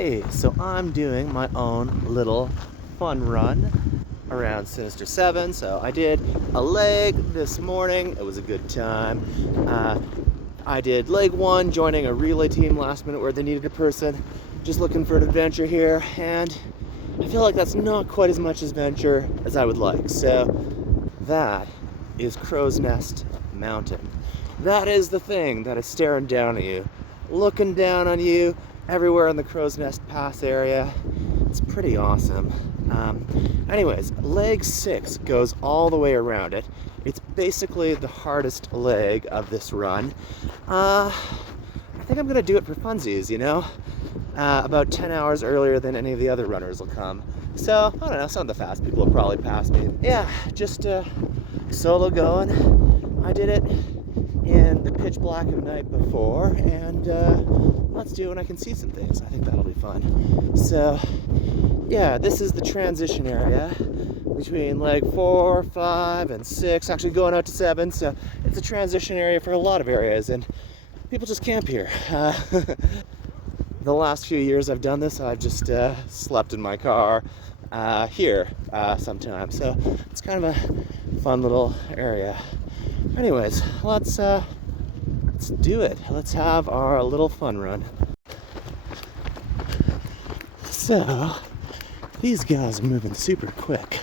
Hey, so I'm doing my own little fun run around Sinister 7. So I did a leg this morning. It was a good time. I did leg 1, joining a relay team last minute where they needed a person. Just looking for an adventure here, and I feel like that's not quite as much adventure as I would like. So that is Crowsnest Mountain. That is the thing that is staring down at you, looking down on you everywhere in the Crowsnest Pass area. It's pretty awesome. Anyways, leg 6 goes all the way around it. It's basically the hardest leg of this run. I think I'm gonna do it for funsies, about 10 hours earlier than any of the other runners will come. So, I don't know, some of the fast people will probably pass me. Yeah, just solo going. I did it in the pitch black of the night before, and let's do it when I can see some things. I think that'll be fun. So, yeah, this is the transition area between leg 4, 5, and 6, actually going out to 7. So it's a transition area for a lot of areas, and people just camp here. The last few years I've done this, I've just slept in my car here sometimes. So it's kind of a fun little area. Anyways, let's do it. Let's have our little fun run. So these guys are moving super quick.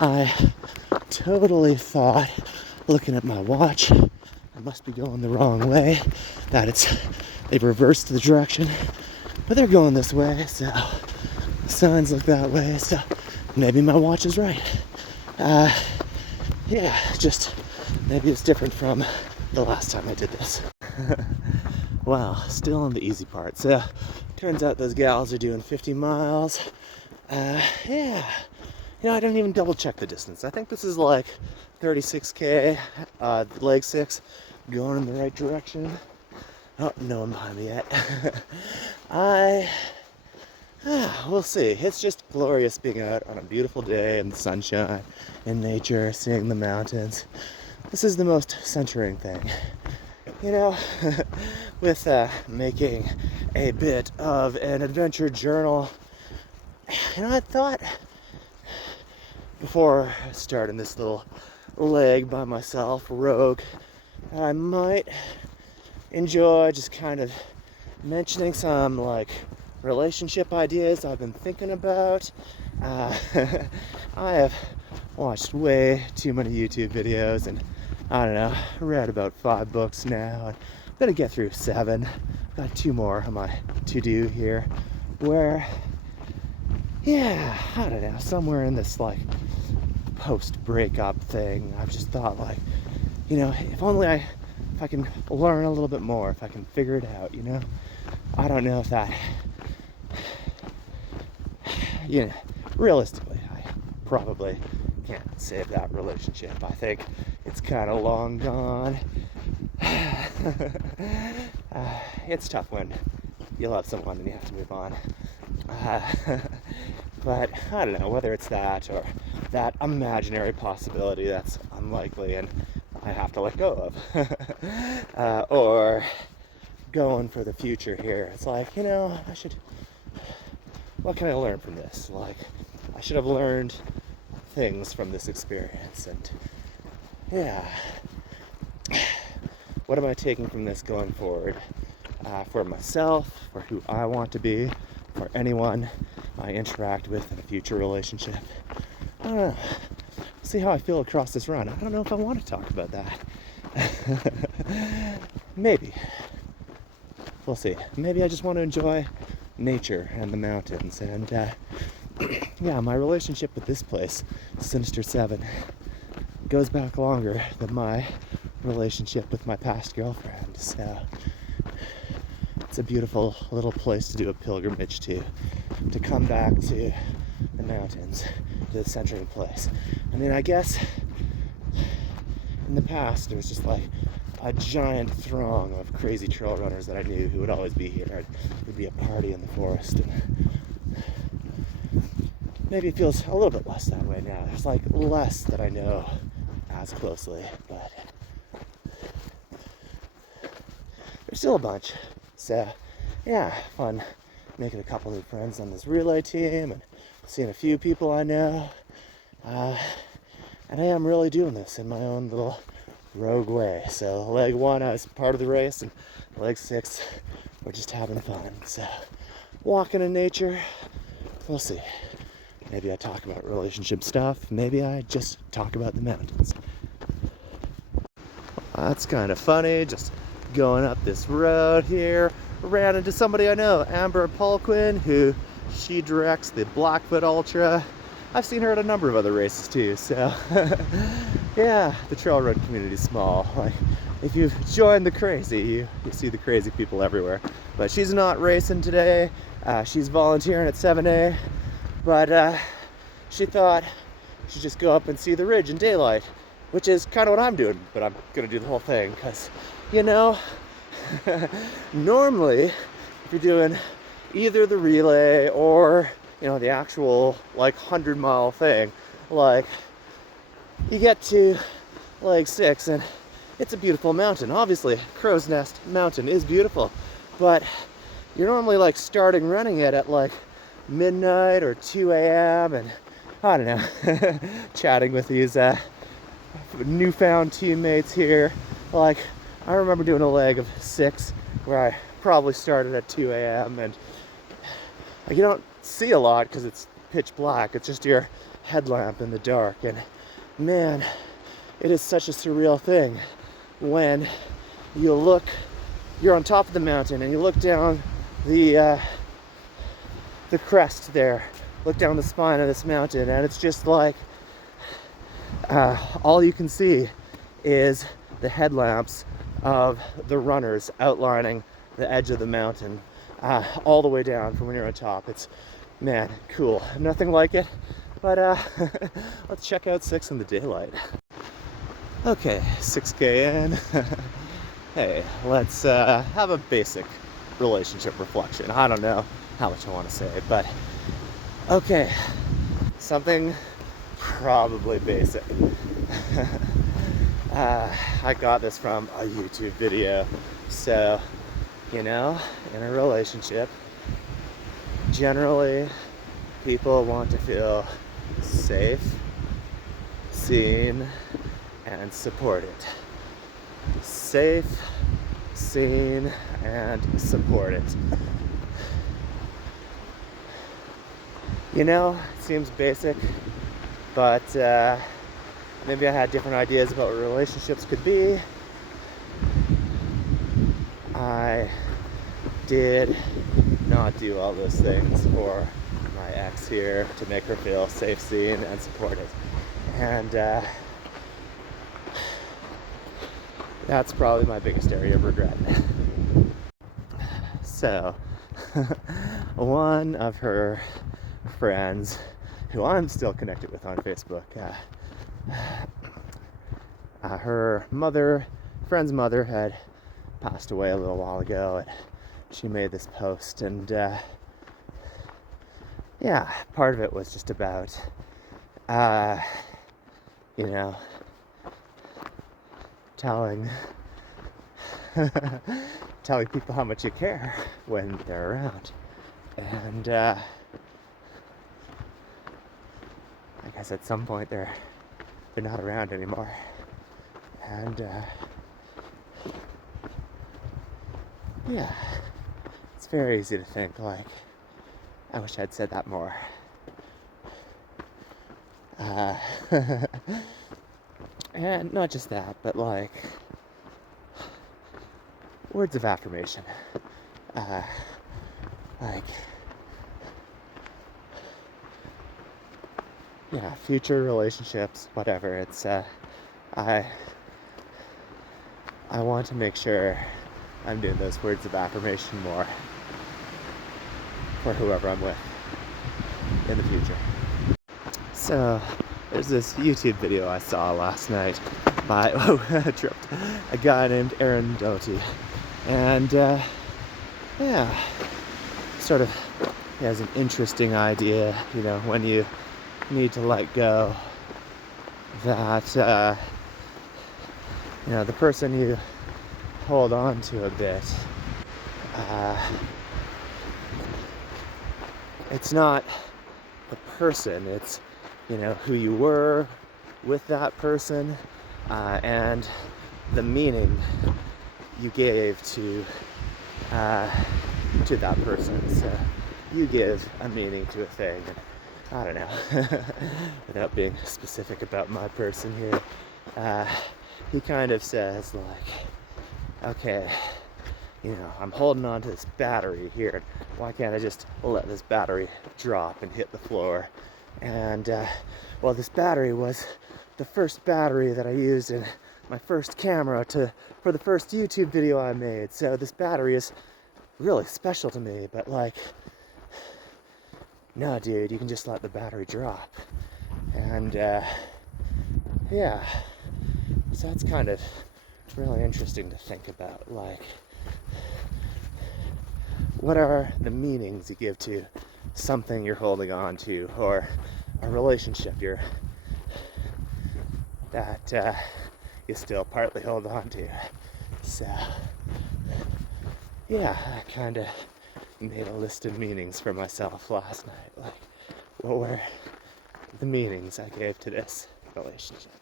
I totally thought, looking at my watch, I must be going the wrong way, that they've reversed the direction, but they're going this way, so the signs look that way, so maybe my watch is right. Yeah, just maybe it's different from the last time I did this. Wow, still on the easy part. So turns out those gals are doing 50 miles. Yeah, I don't even double check the distance. I think this is like 36K, leg 6, going in the right direction. Oh, no one behind me yet. We'll see. It's just glorious being out on a beautiful day in the sunshine, in nature, seeing the mountains. This is the most centering thing. With making a bit of an adventure journal, I thought before starting this little leg by myself, rogue, I might enjoy just kind of mentioning some relationship ideas I've been thinking about. I have watched way too many YouTube videos, and I don't know, read about 5 books now. I'm gonna get through 7. Got 2 more on my to-do here, where, yeah, I don't know, somewhere in this post-breakup thing, I've just thought if only if I can learn a little bit more, if I can figure it out, I don't know if that, realistically, I probably can't save that relationship. I think it's kind of long gone. It's tough when you love someone and you have to move on. But I don't know whether it's that or that imaginary possibility that's unlikely and I have to let go of. Or going for the future here. It's what can I learn from this? I should have learned things from this experience, and yeah, what am I taking from this going forward, for myself, for who I want to be, for anyone I interact with in a future relationship? I don't know. See how I feel across this run. I don't know if I want to talk about that. Maybe. We'll see. Maybe I just want to enjoy nature and the mountains, and yeah, my relationship with this place, Sinister 7, goes back longer than my relationship with my past girlfriend. So it's a beautiful little place to do a pilgrimage to come back to the mountains, to the centering place. I guess in the past there was just a giant throng of crazy trail runners that I knew who would always be here. It would be a party in the forest, and maybe it feels a little bit less that way now. There's less that I know as closely, but there's still a bunch. So yeah, fun making a couple new friends on this relay team and seeing a few people I know. And I am really doing this in my own little rogue way. So leg 1, I was part of the race, and leg 6, we're just having fun. So walking in nature, we'll see. Maybe I talk about relationship stuff. Maybe I just talk about the mountains. That's kind of funny, just going up this road here. Ran into somebody I know, Amber Polquin, who she directs the Blackfoot Ultra. I've seen her at a number of other races too, so yeah, the trail run community is small. Like, if you've joined the crazy, you see the crazy people everywhere. But she's not racing today. She's volunteering at 7A, but she thought she'd just go up and see the ridge in daylight, which is kind of what I'm doing, but I'm gonna do the whole thing because, you know, normally if you're doing either the relay or, you know, the actual like 100-mile thing, like, you get to leg 6 and it's a beautiful mountain. Obviously, Crowsnest Mountain is beautiful, but you're normally like starting running it at like midnight or 2 a.m. and I don't know, chatting with these newfound teammates here. Like, I remember doing a leg of 6 where I probably started at 2 a.m. and you don't see a lot because it's pitch black. It's just your headlamp in the dark. And man, it is such a surreal thing when you're on top of the mountain and you look down the crest there, look down the spine of this mountain, and it's just like all you can see is the headlamps of the runners outlining the edge of the mountain all the way down from when you're on top. It's, man, cool. Nothing like it, but let's check out 6 in the daylight. Okay, 6K in. Hey, let's have a basic relationship reflection. I don't know how much I want to say, but okay, something probably basic. I got this from a YouTube video. So, you know, in a relationship, generally people want to feel safe, seen, and supported. Safe, seen, and supported. You know, it seems basic, but maybe I had different ideas about what relationships could be. I did not do all those things for my ex here to make her feel safe, seen, and supported. And that's probably my biggest area of regret. So, one of her friends, who I'm still connected with on Facebook, her friend's mother had passed away a little while ago, and she made this post, and yeah, part of it was just about you know, telling people how much you care when they're around. And I guess at some point they're not around anymore. And yeah, it's very easy to think like, I wish I'd said that more. And not just that, but like words of affirmation. Like, yeah, future relationships, whatever. It's I want to make sure I'm doing those words of affirmation more for whoever I'm with in the future. So there's this YouTube video I saw last night by a guy named Aaron Doty, and yeah, sort of he has an interesting idea, you know, when you need to let go, that you know, the person you hold on to a bit it's not the person, it's, who you were with that person, and the meaning you gave to that person. So you give a meaning to a thing. I don't know, without being specific about my person here, he kind of says like, okay, I'm holding on to this battery here. Why can't I just let this battery drop and hit the floor? And, well, this battery was the first battery that I used in my first camera for the first YouTube video I made. So this battery is really special to me, but like, no, dude, you can just let the battery drop. And, yeah, so that's kind of really interesting to think about. Like, what are the meanings you give to something you're holding on to, or a relationship that you still partly hold on to? So, yeah, I kind of made a list of meanings for myself last night. Like, what were the meanings I gave to this relationship?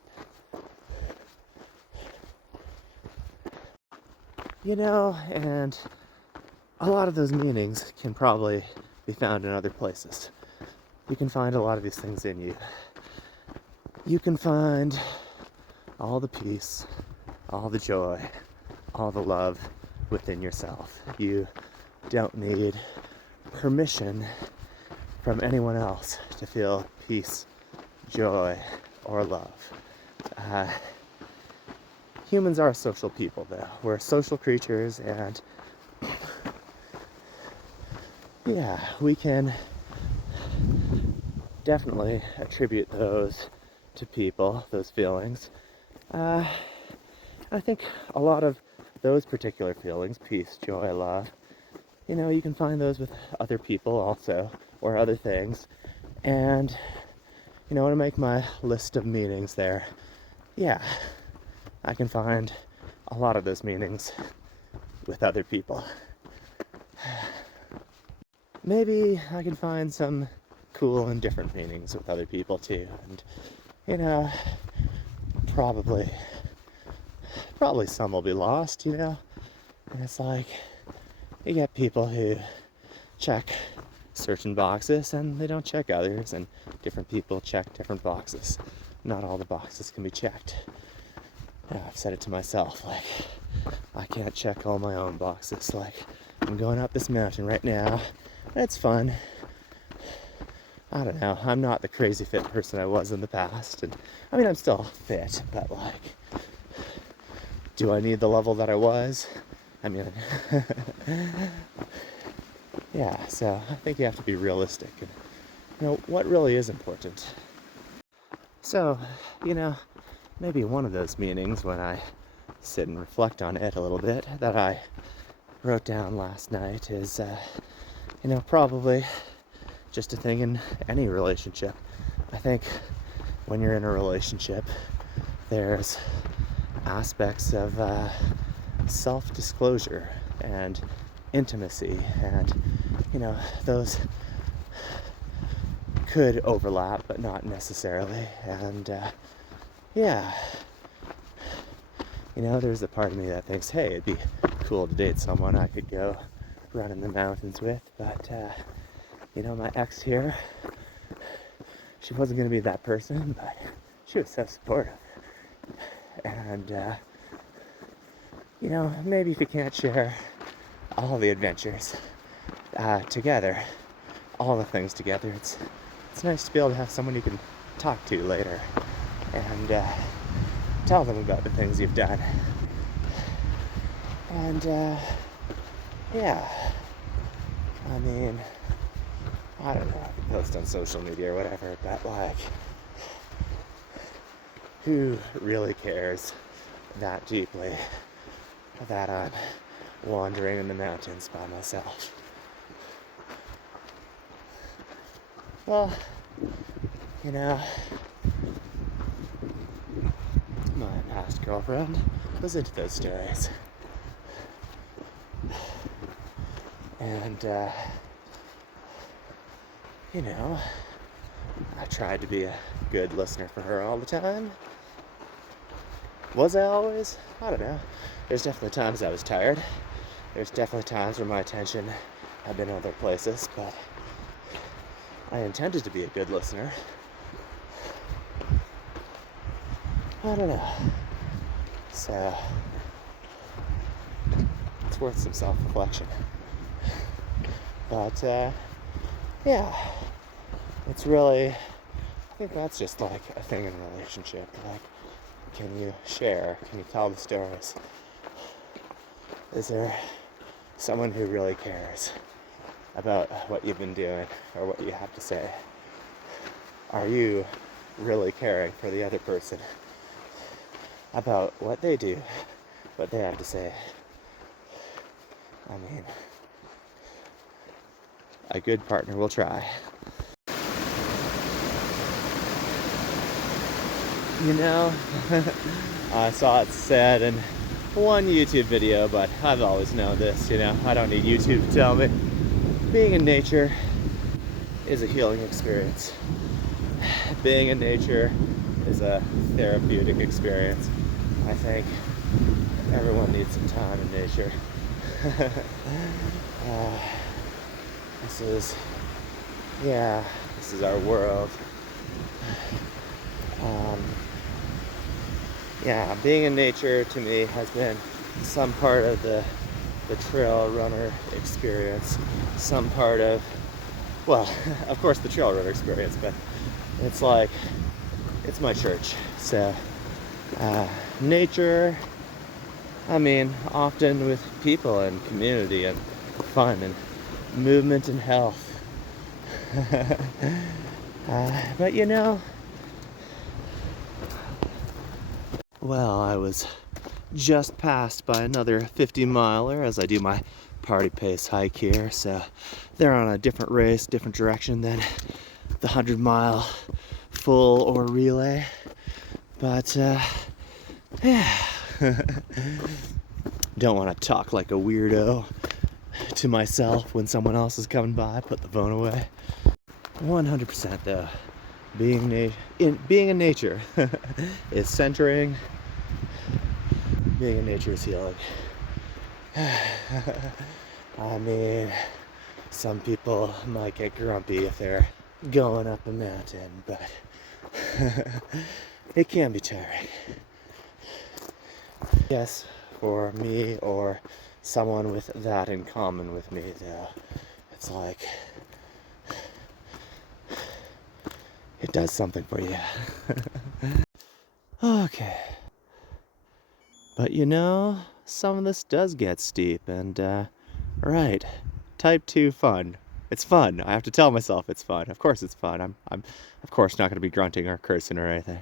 And a lot of those meanings can probably be found in other places. You can find a lot of these things in you. You can find all the peace, all the joy, all the love within yourself. You don't need permission from anyone else to feel peace, joy, or love. Humans are social people, though. We're social creatures, and yeah, we can definitely attribute those to people, those feelings. I think a lot of those particular feelings, peace, joy, love, you can find those with other people also, or other things. And, to make my list of meanings there, yeah, I can find a lot of those meanings with other people. Maybe I can find some cool and different meanings with other people too. And, probably some will be lost, And it's like, you get people who check certain boxes and they don't check others, and different people check different boxes. Not all the boxes can be checked. Yeah, I've said it to myself, like, I can't check all my own boxes. Like, I'm going up this mountain right now, and it's fun. I don't know, I'm not the crazy fit person I was in the past, and I mean, I'm still fit, but like, do I need the level that I was? I mean, yeah, so I think you have to be realistic, and, what really is important. So, maybe one of those meanings, when I sit and reflect on it a little bit, that I wrote down last night is, probably just a thing in any relationship. I think when you're in a relationship, there's aspects of self-disclosure and intimacy, and, those could overlap, but not necessarily. And, yeah, there's a part of me that thinks, hey, it'd be cool to date someone I could go run in the mountains with, but, my ex here, she wasn't going to be that person, but she was so supportive. And, maybe if you can't share all the adventures together, all the things together, it's nice to be able to have someone you can talk to later and tell them about the things you've done. And, yeah, I mean, I don't know, post on social media or whatever, but like, who really cares that deeply that I'm wandering in the mountains by myself? Well, my past girlfriend was into those stories. And, you know, I tried to be a good listener for her all the time. Was I always? I don't know. There's definitely times I was tired. There's definitely times where my attention had been other places, but I intended to be a good listener. I don't know. So, it's worth some self-reflection. But, yeah, it's really, I think that's just like a thing in a relationship. Like, can you share? Can you tell the stories? Is there someone who really cares about what you've been doing or what you have to say? Are you really caring for the other person about what they do, what they have to say? I mean, a good partner will try. You know, I saw it said in one YouTube video, but I've always known this, you know. I don't need YouTube to tell me. Being in nature is a healing experience. Being in nature is a therapeutic experience. I think everyone needs some time in nature. This is our world. Being in nature to me has been some part of the trail runner experience, some part of, well, of course the trail runner experience, but it's like, it's my church. So, nature, I mean, often with people and community and fun and movement and health. But you know, well, I was just passed by another 50-miler as I do my party pace hike here. So they're on a different race, different direction than the 100-mile full or relay. But yeah, don't want to talk like a weirdo to myself when someone else is coming by. Put the phone away. 100% though, being in nature is centering. Being in nature is healing. I mean, some people might get grumpy if they're going up a mountain, but it can be tiring. Yes, for me or someone with that in common with me, though, it's like it does something for you. Okay. But you know, some of this does get steep, and right, type 2 fun. It's fun. I have to tell myself it's fun. Of course it's fun. I'm of course not going to be grunting or cursing or anything.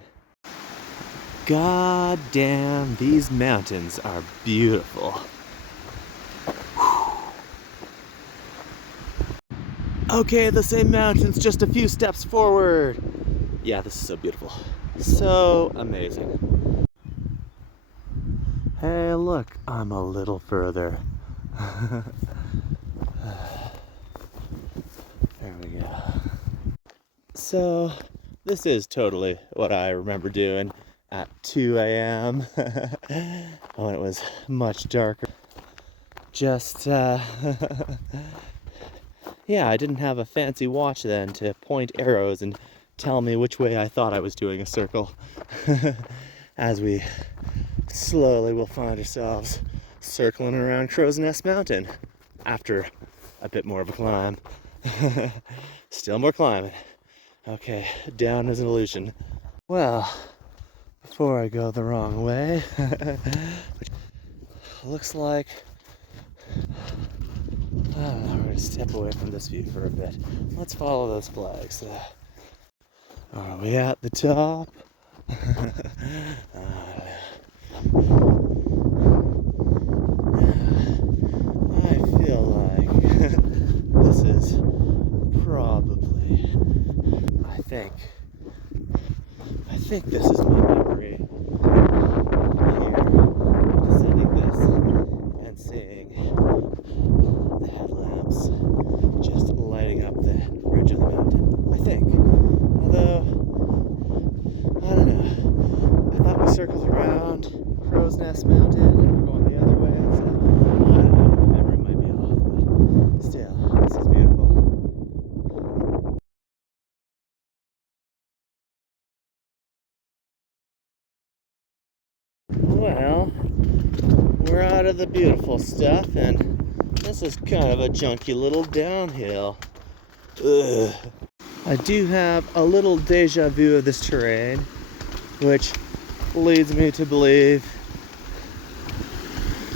God damn, these mountains are beautiful. Okay, the same mountains, just a few steps forward. Yeah, this is so beautiful. So amazing. Hey, look, I'm a little further. There we go. So, this is totally what I remember doing at 2 a.m. when it was much darker. Just, yeah, I didn't have a fancy watch then to point arrows and tell me which way I thought I was doing a circle. As we slowly will find ourselves circling around Crowsnest Mountain after a bit more of a climb. Still more climbing. Okay, down is an illusion. Well, before I go the wrong way, which looks like, I don't know, we're gonna step away from this view for a bit. Let's follow those flags. Are we at the top? I feel like this is probably, I think this is my memory here, descending this and seeing the headlamps just lighting up the ridge of the mountain. of the beautiful stuff, and this is kind of a junky little downhill. Ugh. I do have a little deja vu of this terrain, which leads me to believe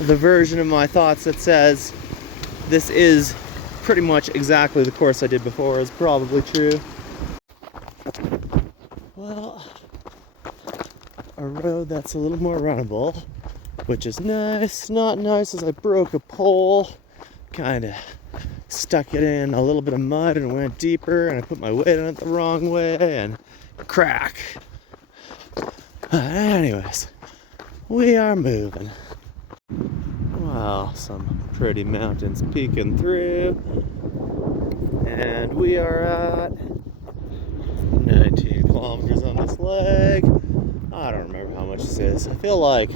the version of my thoughts that says this is pretty much exactly the course I did before is probably true. Well, a road that's a little more runnable, which is nice. Not nice as I broke a pole, kind of stuck it in a little bit of mud and went deeper, and I put my weight on it the wrong way and crack. Anyways, we are moving. Wow, some pretty mountains peeking through, and we are at 19 kilometers on this leg. I don't remember how much this is. I feel like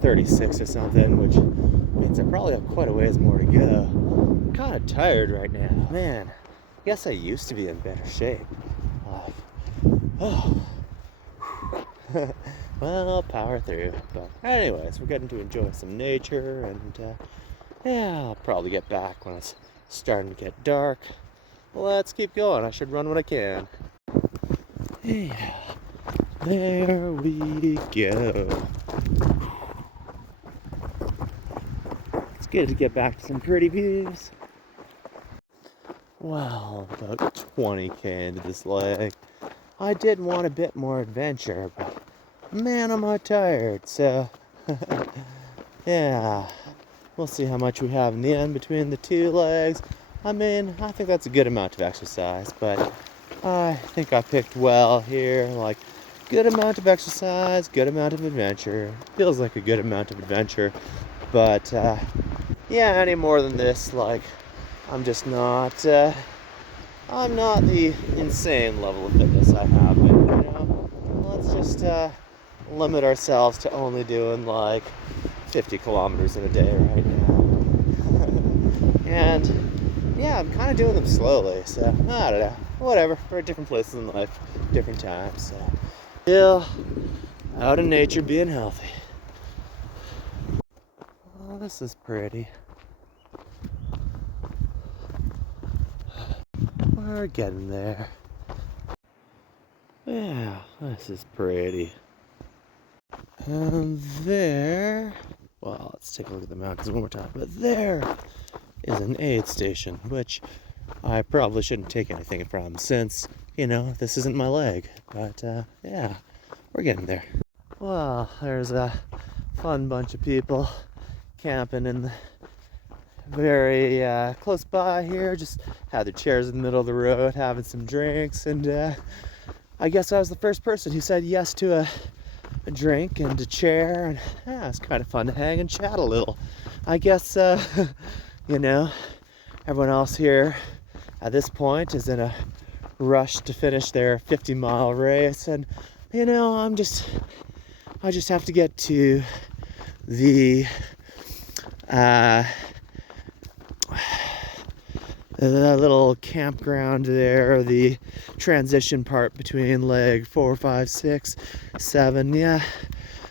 36 or something, which means I probably have quite a ways more to go. I'm kind of tired right now. Man, I guess I used to be in better shape. Oh. Well, power through. But anyways, we're getting to enjoy some nature, and yeah, I'll probably get back when it's starting to get dark. Let's keep going. I should run when I can. Yeah, there we go. It's good to get back to some pretty views. Well, about 20k into this leg. I did want a bit more adventure, but man, am I tired, so yeah, we'll see how much we have in the end between the two legs. I mean, I think that's a good amount of exercise, but I think I picked well here, like, good amount of exercise, good amount of adventure. Feels like a good amount of adventure, but yeah, any more than this, like, I'm just not, I'm not the insane level of fitness I have been, you know? Let's just limit ourselves to only doing like 50 kilometers in a day right now. And yeah, I'm kind of doing them slowly, so I don't know. Whatever, we're at different places in life, different times, so still out in nature being healthy. Oh, this is pretty. We're getting there. Yeah, this is pretty. And there, well, let's take a look at the mountains one more time. But there is an aid station, which I probably shouldn't take anything from since, you know, this isn't my leg. But yeah, we're getting there. Well, there's a fun bunch of people camping in the very close by here. Just had their chairs in the middle of the road, having some drinks, and I guess I was the first person who said yes to a drink and a chair, and yeah, it's kind of fun to hang and chat a little. I guess you know, everyone else here at this point is in a rush to finish their 50-mile race, and you know, I just have to get to the little campground there, the transition part between leg 4, 5, 6, 7, yeah.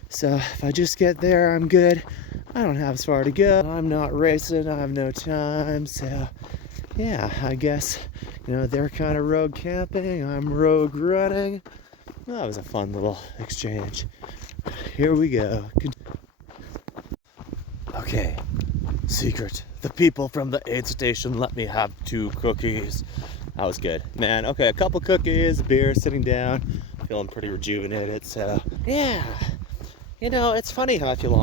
So if I just get there, I'm good. I don't have as far to go. I'm not racing, I have no time, so yeah, I guess, you know, they're kind of rogue camping, I'm rogue running. Well, that was a fun little exchange. Here we go. Okay, secret. The people from the aid station let me have 2 cookies. That was good. Man, okay, a couple cookies, beer, sitting down, feeling pretty rejuvenated, so yeah. You know, it's funny how if you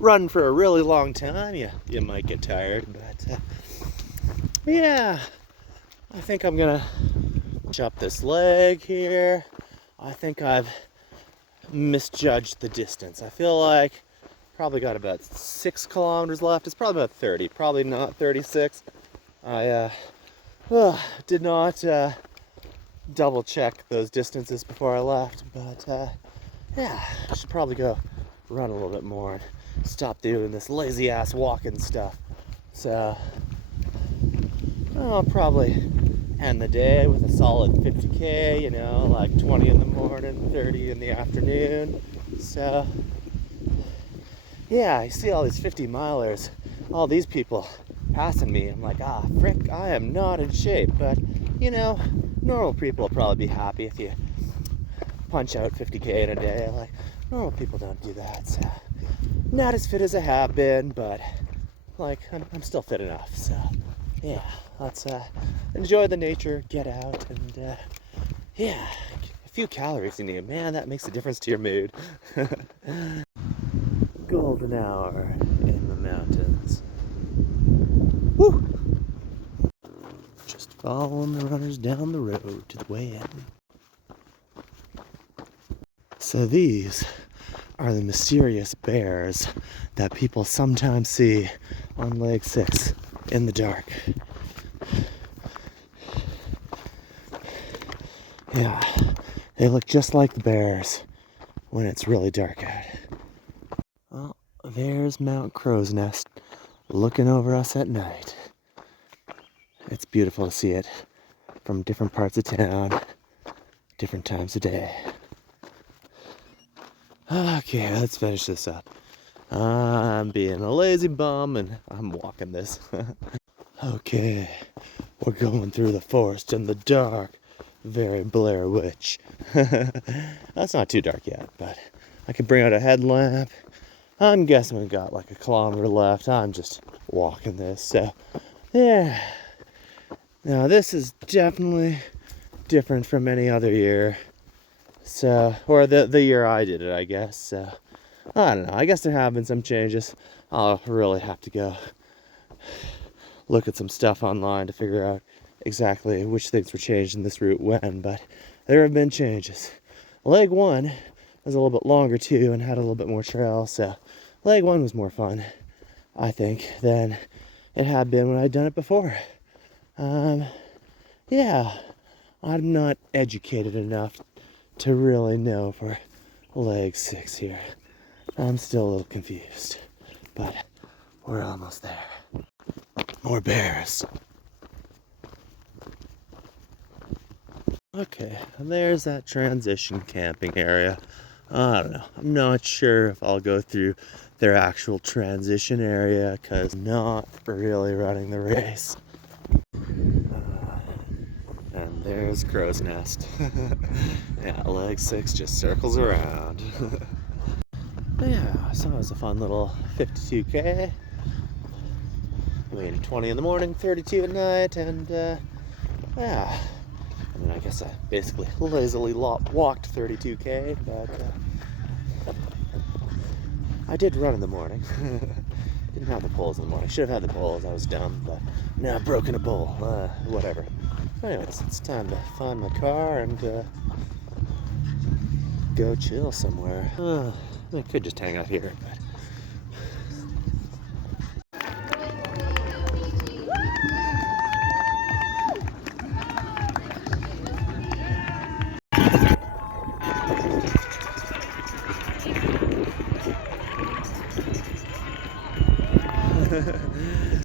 run for a really long time, you might get tired, but yeah. I think I'm gonna up this leg here. I think I've misjudged the distance. I feel like probably got about 6 kilometers left. It's probably about 30, probably not 36. I did not double check those distances before I left, but yeah, I should probably go run a little bit more and stop doing this lazy ass walking stuff. So I'll probably end the day with a solid 50k, you know, like 20 in the morning, 30 in the afternoon. So yeah, I see all these 50 milers, all these people passing me. I'm like, ah, frick, I am not in shape. But, you know, normal people will probably be happy if you punch out 50K in a day. Like, normal people don't do that. So, not as fit as I have been, but, like, I'm still fit enough. So, yeah, let's enjoy the nature, get out, and, yeah, a few calories in you. Man, that makes a difference to your mood. Golden hour in the mountains. Woo! Just following the runners down the road to the way in. So these are the mysterious bears that people sometimes see on Leg 6 in the dark. Yeah, they look just like the bears when it's really dark out. Well, there's Mount Crowsnest looking over us at night. It's beautiful to see it from different parts of town, different times of day. Okay, let's finish this up. I'm being a lazy bum and I'm walking this. Okay, we're going through the forest in the dark. Very Blair Witch. That's not too dark yet, but I could bring out a headlamp. I'm guessing we've got like a kilometer left. I'm just walking this, so yeah. Now this is definitely different from any other year. So, or the year I did it, I guess. So, I don't know. I guess there have been some changes. I'll really have to go look at some stuff online to figure out exactly which things were changed in this route when, but there have been changes. Leg 1 was a little bit longer too and had a little bit more trail, so leg 1 was more fun, I think, than it had been when I'd done it before. Yeah, I'm not educated enough to really know for leg 6 here. I'm still a little confused, but we're almost there. More bears. Okay, there's that transition camping area. I don't know. I'm not sure if I'll go through their actual transition area because I'm not really running the race. And there's Crowsnest. Yeah, leg 6 just circles around. Yeah, so it was a fun little 52K. I mean, 20 in the morning, 32 at night, and yeah. I mean, I guess I basically lazily walked 32K, but I did run in the morning. Didn't have the poles in the morning. Should have had the poles. I was dumb, but now I've broken a pole. Whatever. Anyways, it's time to find my car and go chill somewhere. I could just hang out here, but